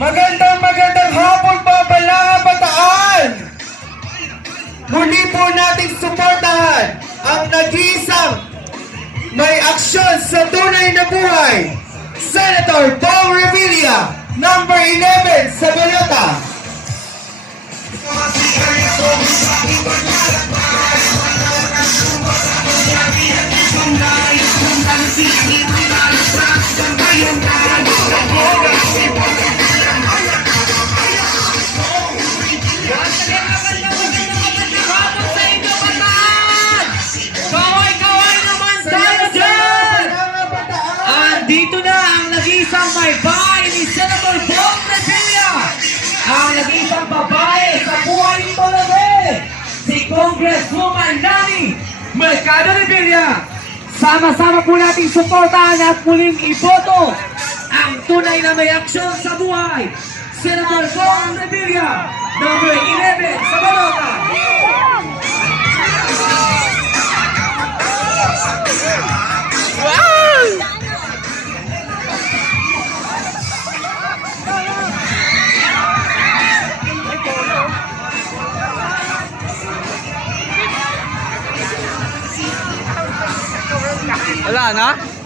Magandang hapon po, Balanga Bataan! Muli po nating suportahan ang nag-iisang may aksyon sa tunay na buhay, Senator Bong Revilla, number 11 sa balota. Dito na ang nag-iisang may bahay ni Senator Bong Revilla. Ang nag-iisang babae sa buhay ni Tolove, si Congresswoman Lani Mercado Revilla. Sama-sama po nating suportahan at muling iboto ang tunay na may aksyon sa buhay, Senator Bong Revilla, number 11 sa balota. Wala na?